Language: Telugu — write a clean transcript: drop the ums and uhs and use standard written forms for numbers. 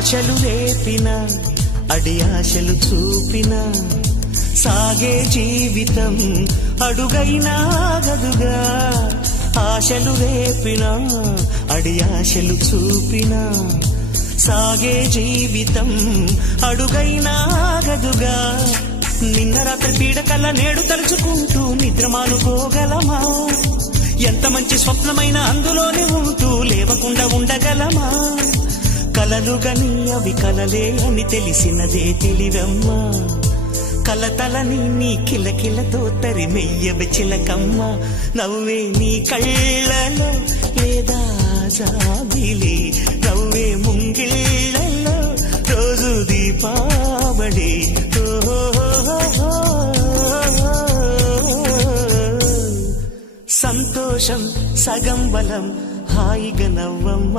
ఆశలు రేపిన అడి ఆశలు చూపిన సాగే జీవితం అడుగైనా గదుగా ఆశలు రేపిన అడి ఆశలు చూపిన సాగే జీవితం అడుగైనా గదుగా నిన్న రాత్రి పీడకల నేడు తలుచుకుంటూ నిద్రమానుకోగలమా ఎంత మంచి స్వప్నమైన అందులోనే ఉంటూ లేవకుండా ఉండగలమా కలలుగని అవి కలలే అని తెలిసినదే తెలివమ్మా కలతలని నీ కిలకిలతో తరిమెయ్యవి చిలకమ్మ నవ్వే నీ కళ్ళలో లేదా జాబిలి నవ్వే ముంగిళ్ళలో రోజు దీపావళి సంతోషం సగం బలం హాయిగా నవ్వమ్మ